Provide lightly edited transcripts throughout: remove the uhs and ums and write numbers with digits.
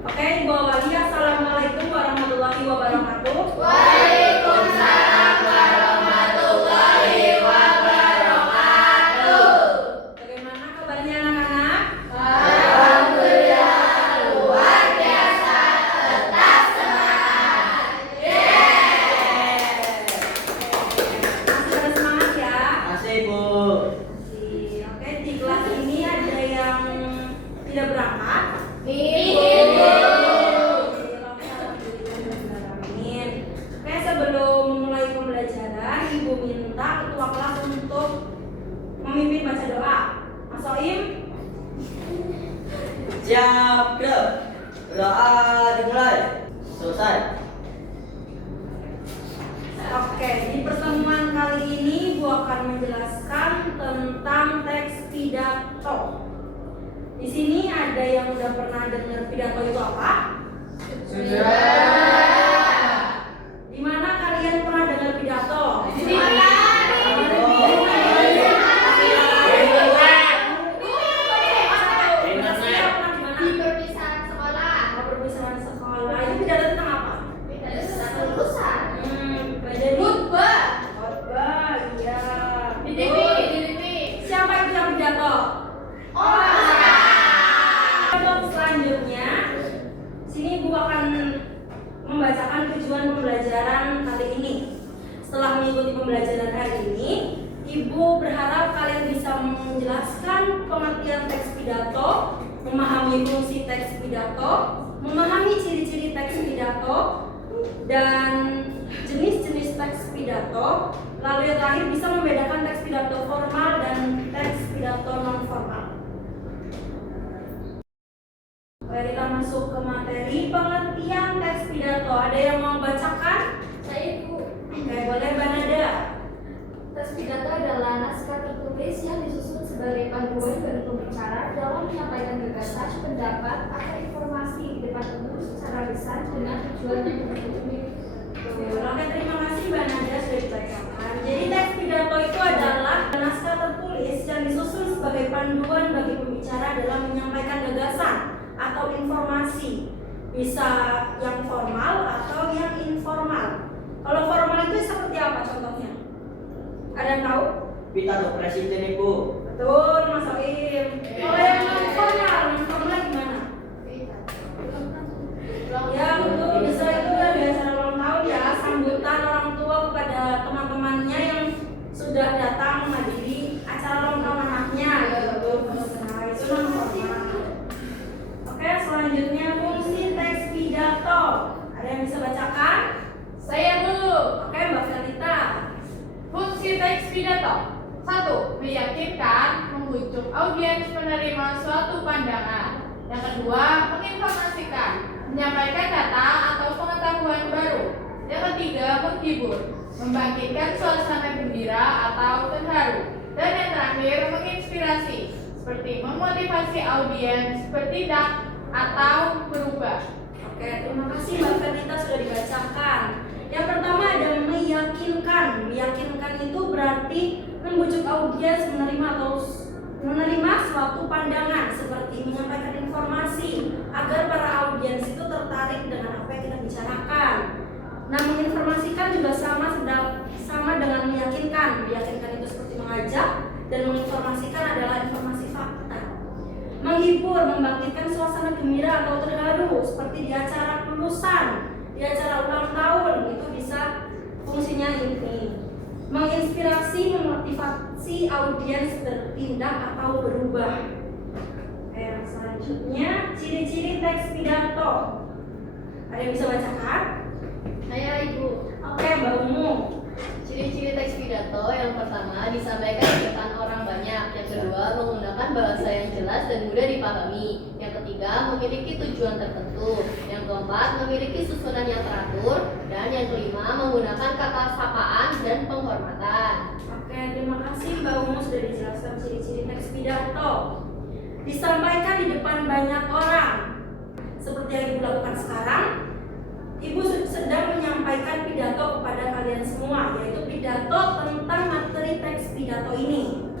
Oke, Ibu Awali, Assalamualaikum warahmatullahi wabarakatuh. Waalaikumsalam warahmatullahi wabarakatuh. Bagaimana kabarnya anak-anak? Alhamdulillah luar biasa, tetap semangat. Masih pada semangat ya? Masih, Bu. Oke, di kelas ini ada yang tidak berangkat. Oke, sebelum memulai pembelajaran, Ibu minta ketua kelas untuk memimpin baca doa. Mas Soim, Siap, gerak. Doa dimulai. Selesai. oke, di pertemuan kali ini Ibu akan menjelaskan tentang teks pidato. Di sini ada yang udah pernah dengar pidato itu apa? Di mana kalian pernah dengar pidato? Di sini. Di perpisahan sekolah. Perpisahan sekolah. Itu pidato tentang apa? Tentang lulusan. Jadi Khotbah. khotbah, iya. Di TV. Siapa itu yang pidato? Untuk selanjutnya, sini Ibu akan membacakan tujuan pembelajaran kali ini. Setelah mengikuti pembelajaran hari ini, Ibu berharap kalian bisa menjelaskan pengertian teks pidato, memahami fungsi teks pidato, memahami ciri-ciri teks pidato, dan jenis-jenis teks pidato. Lalu yang terakhir bisa membedakan teks pidato formal dan teks pidato non formal. Oke, kita masuk ke materi pengertian teks pidato. Ada yang mau bacakan? Saya Ibu. Oke, boleh Mbak Nada. Teks pidato adalah naskah tertulis yang disusun sebagai panduan bagi pembicara dalam menyampaikan gagasan, pendapat, atau informasi di depan umum secara besar dengan tujuan yang tertentu. Oke, terima kasih Mbak Nada sudah dibacakan. Jadi teks pidato itu adalah naskah tertulis yang disusun sebagai panduan bagi pembicara dalam menyampaikan gagasan atau informasi, bisa yang formal atau yang informal. Kalau formal itu seperti apa contohnya? Ada yang tahu? Pidato presiden, Ibu. Betul, Mas Soim. Kalau yang non formal gimana? Ya betul, bisa itu ya di acara ulang tahun ya, sambutan orang tua kepada teman-temannya yang sudah datang menghadiri acara ulang tahun anaknya. Ya betul. Nah, itu non formal. Oke, selanjutnya fungsi teks pidato. Ada yang bisa bacakan? Saya dulu. Oke, Mbak Felita. Fungsi teks pidato. 1. Meyakinkan, membujuk audiens menerima suatu pandangan. Yang kedua, menginformasikan, menyampaikan data atau pengetahuan baru. Yang ketiga, menghibur, membangkitkan suasana gembira atau terharu. Dan yang terakhir, menginspirasi, seperti memotivasi audiens bertindak atau berubah. Oke, terima kasih Mbak Felita sudah dibacakan. Yang pertama ada meyakinkan. Meyakinkan itu berarti membujuk audiens menerima suatu pandangan, seperti menyampaikan informasi agar para audiens itu tertarik dengan apa yang kita bicarakan. Nah, menginformasikan juga sama dengan meyakinkan. Meyakinkan itu seperti mengajak, dan menginformasikan adalah informasi fakta. Menghibur, membangkitkan suasana gembira atau terharu, seperti di acara kelulusan, di acara ulang tahun, itu bisa fungsinya ini. Menginspirasi, memotivasi audiens bertindak atau berubah. Oke, selanjutnya ciri-ciri teks pidato. Ada yang bisa bacakan? Saya Ibu. Oke, Mbak Umu. Ciri-ciri teks pidato yang pertama disampaikan di depan orang banyak. Yang kedua menggunakan bahasa yang jelas dan mudah dipahami. Yang ketiga memiliki tujuan tertentu. Yang keempat memiliki susunan yang teratur. Dan yang kelima menggunakan kata sapaan dan penghormatan. Oke, terima kasih Mbak Umu sudah dijelaskan ciri-ciri teks pidato. Disampaikan di depan banyak orang. Seperti yang Ibu lakukan sekarang, Ibu sedang menyampaikan pidato kepada kalian semua, yaitu pidato tentang materi teks pidato ini.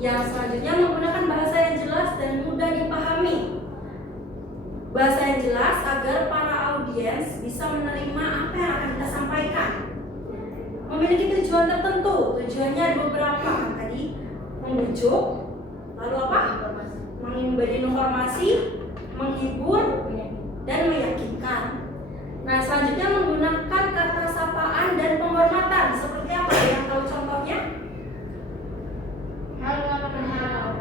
Yang selanjutnya menggunakan bahasa yang jelas dan mudah dipahami. Bahasa yang jelas agar para audiens bisa menerima apa yang akan kita sampaikan. Memiliki tujuan tertentu. Tujuannya ada beberapa kan tadi, membujuk, lalu apa? Memberi informasi, menghibur, dan meyakinkan. Nah, selanjutnya menggunakan kata sapaan dan penghormatan. Seperti apa yang tahu contohnya? Halo anak-anak.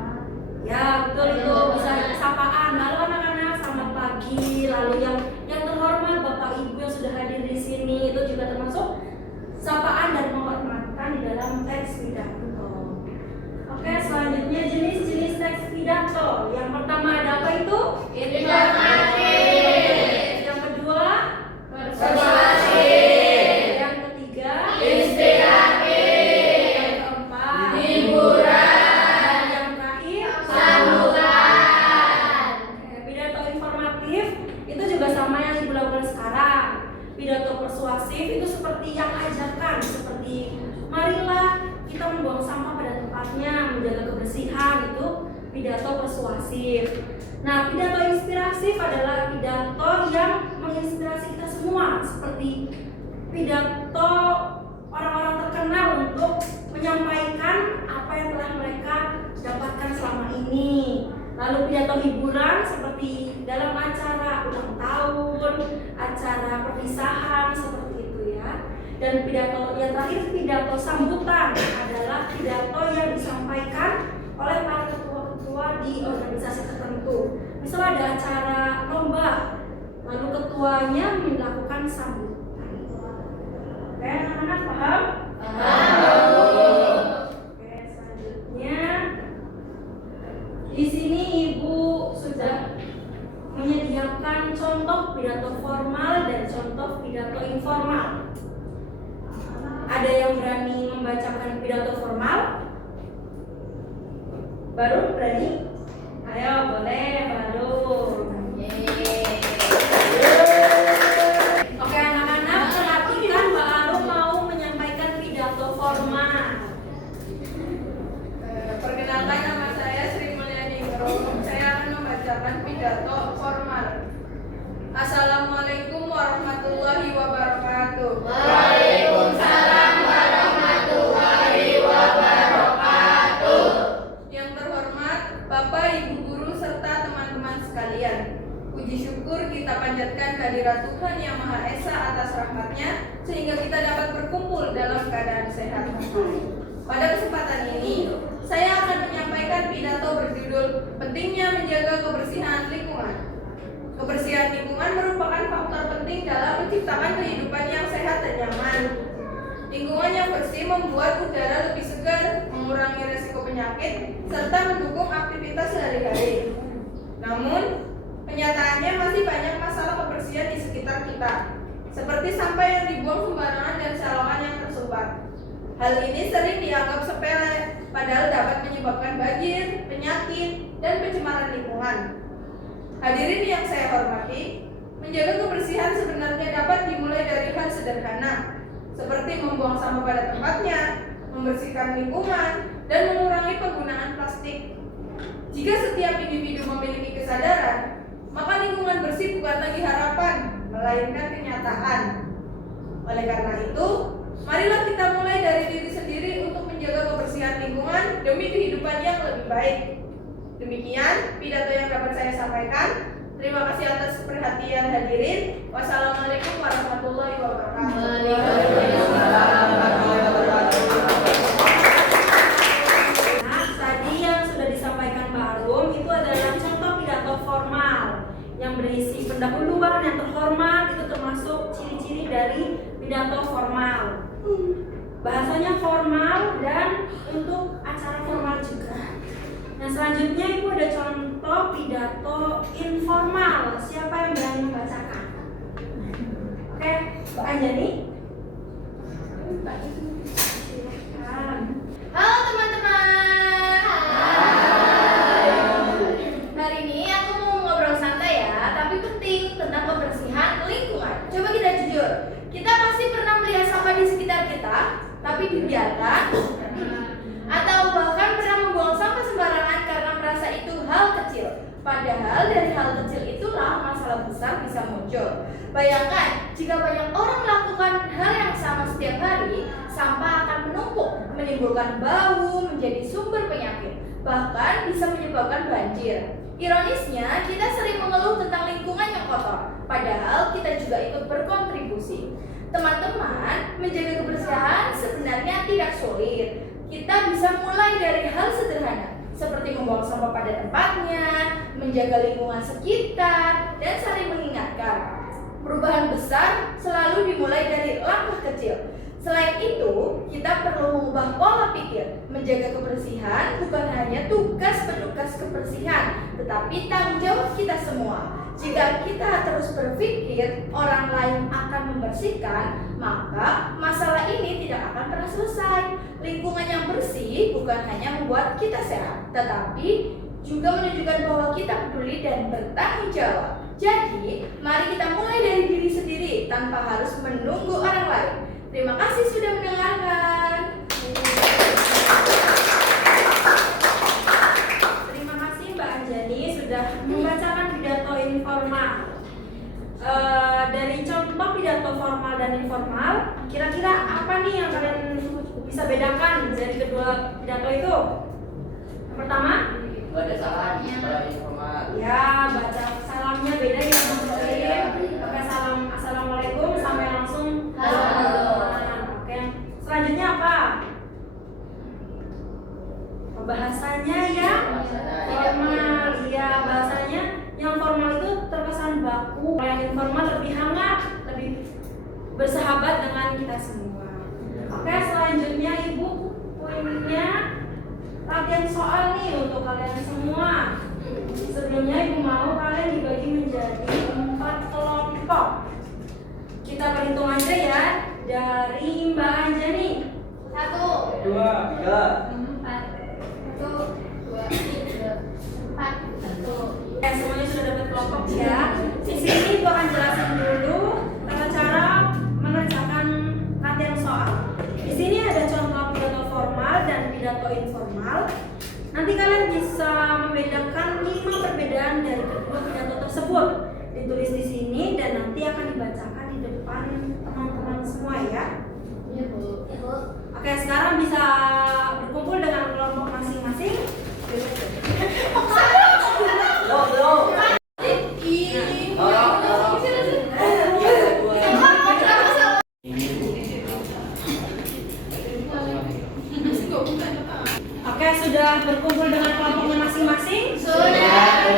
Ya, betul itu. Bisa sapaan. Halo anak-anak, selamat pagi. Lalu yang terhormat Bapak Ibu yang sudah hadir di sini, itu juga termasuk sapaan dan penghormatan di dalam teks pidato. Oke, selanjutnya jenis-jenis teks pidato. Yang pertama ada apa itu? Informatif. Yang kedua? Persuasif. Yang ketiga? Inspiratif. Yang keempat? Hiburan. Dan yang terakhir? Sambutan. Oke, pidato informatif itu juga sama yang Ibu lakukan sekarang. Pidato persuasif itu seperti yang ajakan, seperti marilah kita membuang sampah pada tempatnya, menjaga kebersihan, itu pidato persuasif. Nah, pidato inspirasif adalah pidato yang menginspirasi kita semua, seperti pidato orang-orang terkenal untuk menyampaikan apa yang telah mereka dapatkan selama ini. Lalu pidato hiburan seperti dalam acara ulang tahun, acara perpisahan, seperti itu ya. Dan pidato yang terakhir, pidato sambutan adalah pidato yang disampaikan oleh para ketua-ketua di organisasi tertentu. Misal ada acara lomba, lalu ketuanya melakukan sambutan. Oke, anak-anak paham? Oke, selanjutnya di sini Ibu sudah menyediakan contoh pidato formal dan contoh pidato informal. Ada yang berani membacakan pidato formal? Baru berani? Ayo, boleh baru. Oke anak-anak, perhatikan Mbak Arum mau menyampaikan pidato formal. Perkenalkan, nama saya Sri Mulyani Ngerong. Saya akan membacakan pidato formal. Assalamualaikum warahmatullahi wabarakatuh. Waalaikumsalam warahmatullahi wabarakatuh. Yang terhormat Bapak, Ibu guru serta teman-teman sekalian. Puji syukur kita panjatkan kehadirat Tuhan Yang Maha Esa atas rahmat-Nya sehingga kita dapat berkumpul dalam keadaan sehat. Pada kesempatan ini, saya akan menyampaikan pidato berjudul Pentingnya Menjaga Kebersihan Lingkungan. Kebersihan lingkungan merupakan faktor penting dalam menciptakan kehidupan yang sehat dan nyaman. Lingkungan yang bersih membuat udara lebih segar, mengurangi resiko penyakit, serta mendukung aktivitas sehari-hari. Namun, kenyataannya masih banyak masalah kebersihan di sekitar kita, seperti sampah yang dibuang sembarangan dan saluran yang tersumbat. Hal ini sering dianggap sepele, padahal dapat menyebabkan banjir, penyakit, dan pencemaran lingkungan. Hadirin yang saya hormati, menjaga kebersihan sebenarnya dapat dimulai dari hal sederhana, seperti membuang sampah pada tempatnya, membersihkan lingkungan, dan mengurangi penggunaan plastik. Jika setiap individu memiliki kesadaran, maka lingkungan bersih bukan lagi harapan, melainkan kenyataan. Oleh karena itu, marilah kita mulai dari diri sendiri untuk menjaga kebersihan lingkungan demi kehidupan yang lebih baik. Demikian pidato yang dapat saya sampaikan. Terima kasih atas perhatian hadirin. Wassalamualaikum warahmatullahi wabarakatuh. Nah, tadi yang sudah disampaikan Mbak Arum itu adalah contoh pidato formal yang berisi pendahuluan yang terhormat, itu termasuk ciri-ciri dari pidato formal. Bahasanya formal dan untuk acara formal juga. Nah, selanjutnya Ibu ada contoh pidato informal. Siapa yang berani membacakan? Oke, Mbak Anjani. Silakan. Halo teman-teman. Hari ini aku mau ngobrol santai ya, tapi penting tentang kebersihan lingkungan. Coba kita jujur, kita pasti pernah melihat sampah di sekitar kita, tapi dibiarkan, atau bahkan pernah membuang sampah sembarangan karena merasa itu hal kecil. Padahal dari hal kecil itulah masalah besar bisa muncul. Bayangkan, jika banyak orang melakukan hal yang sama setiap hari, sampah akan menumpuk, menimbulkan bau, menjadi sumber penyakit, bahkan bisa menyebabkan banjir. Ironisnya, kita sering mengeluh tentang lingkungan yang kotor, padahal kita juga ikut berkontribusi. Teman-teman, menjaga kebersihan sebenarnya tidak sulit. Kita bisa mulai dari hal sederhana, seperti membuang sampah pada tempatnya, menjaga lingkungan sekitar, dan saling mengingatkan. Perubahan besar selalu dimulai dari langkah kecil. Selain itu, kita perlu mengubah pola pikir. Menjaga kebersihan bukan hanya tugas petugas kebersihan, tetapi tanggung jawab kita semua. Jika kita terus berpikir orang lain akan membersihkan, maka masalah ini tidak akan pernah selesai. Lingkungan yang bersih bukan hanya membuat kita sehat, tetapi juga menunjukkan bahwa kita peduli dan bertanggung jawab. Jadi, mari kita mulai dari diri sendiri tanpa harus menunggu orang lain. Terima kasih sudah mendengarkan. Terima kasih Mbak Anjani sudah membacakan pidato informal. Dari contoh pidato formal dan informal, kira-kira apa nih yang kalian bisa bedakan dari kedua pidato itu? Yang pertama, Ada salam setelah informal. ya baca salamnya beda ya Muslim. Pakai salam assalamualaikum sampai langsung Halo. Oke, selanjutnya apa? Bahasanya yang formal. Ya, bahasanya yang formal itu terkesan baku. Kalau yang informal lebih hangat, lebih bersahabat dengan kita semua. Oke, selanjutnya Ibu punya latihan soal nih untuk kalian semua. Sebelumnya Ibu mau kalian dibagi menjadi 4 kelompok. Kita berhitung aja ya dari Mbak Anjani. 1, 2, 3. 4, 1, 2, 3, 4, 1. Semuanya sudah dapat kelompok ya. Di sini Ibu akan jelasin dulu tata cara mengerjakan latihan soal. Di sini ada contoh pidato formal dan pidato informal. Nanti kalian bisa membedakan 5 perbedaan dari kedua pidato tersebut. Ditulis di sini dan nanti akan dibacakan di depan teman-teman semua ya. Iya, Bu. Oke, sekarang bisa berkumpul dengan kelompok masing-masing. Belum. Oke, sudah berkumpul dengan kelompoknya masing-masing? Sudah.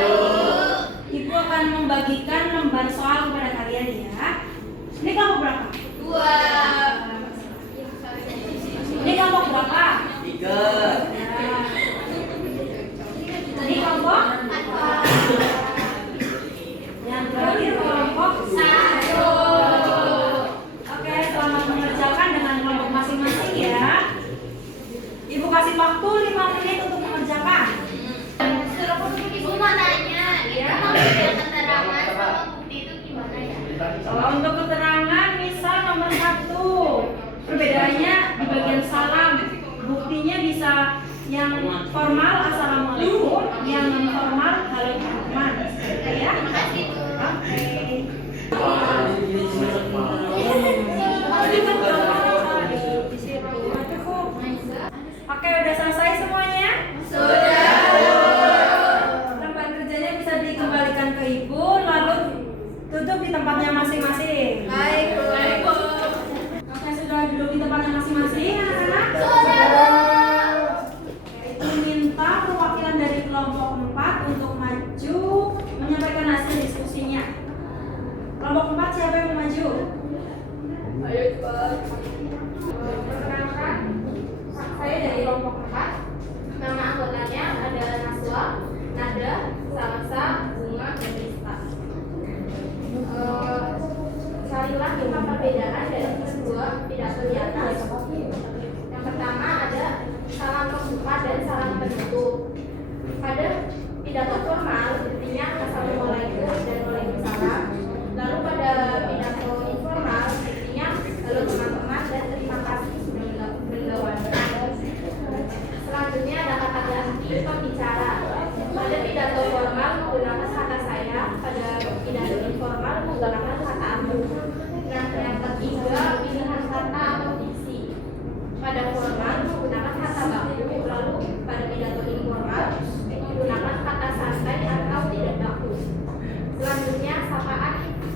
Ibu akan membagikan lembar soal kepada kalian ya. Ini kelompok berapa? 2. Ini kelompok berapa? 3. Ini kelompok? Yang terakhir kelompok 1. Oke, selamat mengerjakan dengan kelompok masing-masing ya. Ibu kasih waktu 5 menit untuk mengerjakan. Ibu mau nanya, Ya. mau beda keterangan sama bukti itu gimana ya? Kalau untuk keterangan, misal nomor 1, perbedaannya di bagian salam. Buktinya bisa yang formal assalamualaikum, yang non formal halo teman. Oke ya? Makasih, Bu. Oke. Oke, udah selesai semuanya? Sudah. Lembar kerjanya bisa dikembalikan ke ibu, lalu tutup di tempatnya masing-masing. Baik, Bu. Oke, sudah duduk di tempatnya masing-masing, anak-anak? Sudah. Itu minta perwakilan dari kelompok 4 untuk maju menyampaikan hasil diskusinya. Kelompok 4 siapa yang mau maju? Ayo cepat. Perkenalkan, saya dari kelompok 4. Nama anggotanya adalah Naswa, Nada, Salsa, Bunga, dan Rista. Carilah 5 perbedaan dari kedua pidato di atas. Yang pertama ada salam pembuka dan salam penutup. Pada pidato formal artinya assalamualaikum dan waalaikumsalam. Lalu pada pidato informal artinya halo teman-teman dan terima kasih sudah bergabung. Selanjutnya ada kata ganti pembicara. Pada pidato formal menggunakan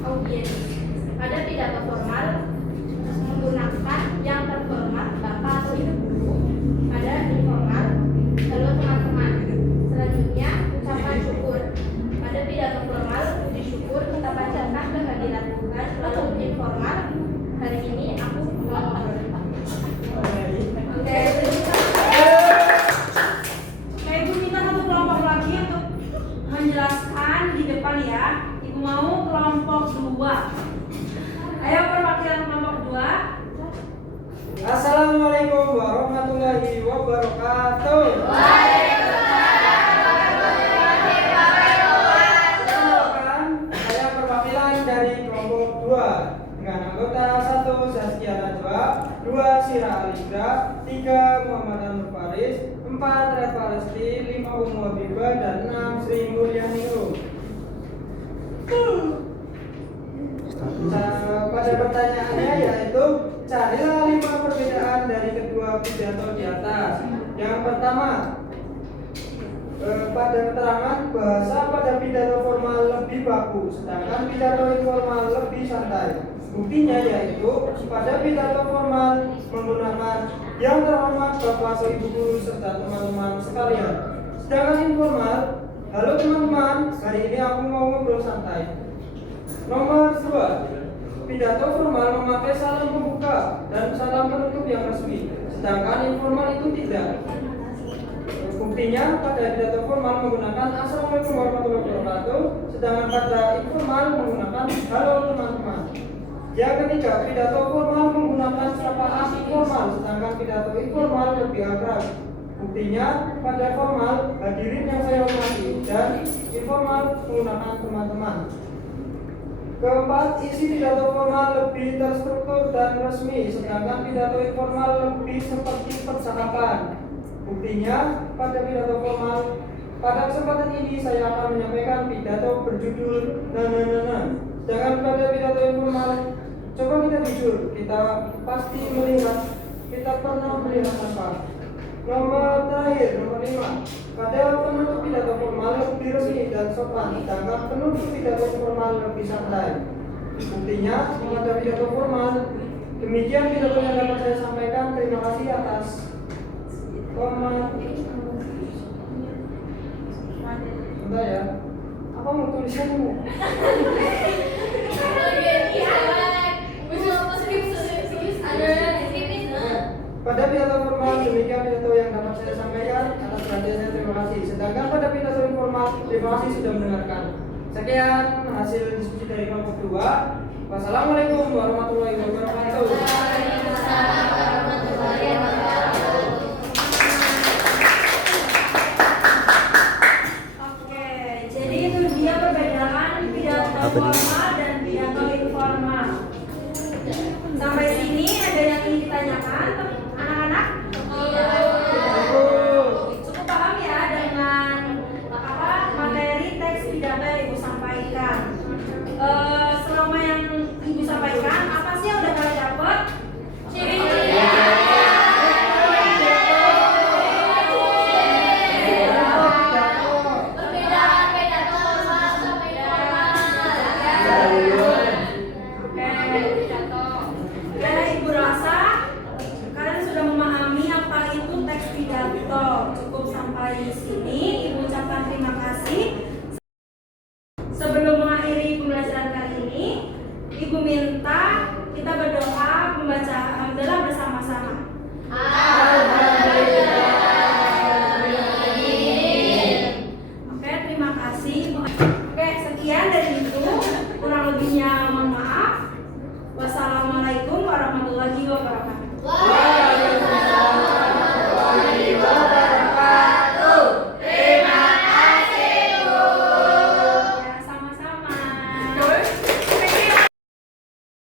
audiens. Pada pidato formal menggunakan yang terhormat Bapak atau Ibu guru. Pada informal, halo teman-teman. Selanjutnya ucapan syukur. Pada pidato formal puji syukur kita panjatkan kehadiran Tuhan. Lalu informal, hari ini aku pulang. Oke, Ibu minta satu kelompok lagi untuk menjelaskan di depan ya. Ibu mau kelompok 2. Ayo perwakilan kelompok 2. Assalamualaikum warahmatullahi wabarakatuh. Perkenalkan, saya perwakilan dari kelompok 2 dengan anggota 1 Zaskia Najwa, 2 Sira Alidra, 3 Muhammad Anur Faris, 4 Reva Lesti, 5 Umu Habibah, dan 6 Sri Mulyani Rum. Pada pertanyaannya yaitu carilah 5 perbedaan dari kedua pidato di atas. Yang pertama, pada keterangan bahasa pada pidato formal lebih baku, sedangkan pidato informal lebih santai. Buktinya yaitu pada pidato formal menggunakan yang terhormat Bapak atau Ibu guru serta teman-teman sekalian. Sedangkan informal, halo teman-teman, hari ini aku mau ngobrol santai. Nomor 2, pidato formal memakai salam pembuka dan salam penutup yang resmi, sedangkan informal itu tidak. Buktinya pada pidato formal menggunakan Assalamualaikum warahmatullahi wabarakatuh, sedangkan pada informal menggunakan halo teman-teman. Yang ketiga, pidato formal menggunakan sapaan informal, sedangkan pidato informal lebih akrab. Buktinya pada formal hadirin yang saya hormati dan informal menggunakan teman-teman. Keempat, isi pidato formal lebih terstruktur dan resmi, sedangkan pidato informal lebih seperti percakapan. Buktinya, pada pidato formal, pada kesempatan ini saya akan menyampaikan pidato berjudul nah. Sedangkan pada pidato informal, coba kita jujur, kita pasti melihat, kita pernah melihat apa. Nomor terakhir, nomor 5. Pada penutup pidato formal lebih resmi dan sopan, sedangkan penutup pidato formal lebih santai. Buktinya, pada pidato formal, demikian pidato yang dapat saya sampaikan. Terima kasih atas Bentar ya, apa mau tulisanmu? Pada pidato formal demikian pidato yang dapat saya sampaikan. Atas perhatian saya terima kasih. Sedangkan pada pidato informal terima kasih sudah mendengarkan. Sekian hasil diskusi dari kelompok 2. Wassalamualaikum warahmatullahi wabarakatuh. Oke, jadi itu dia perbedaan pidato formal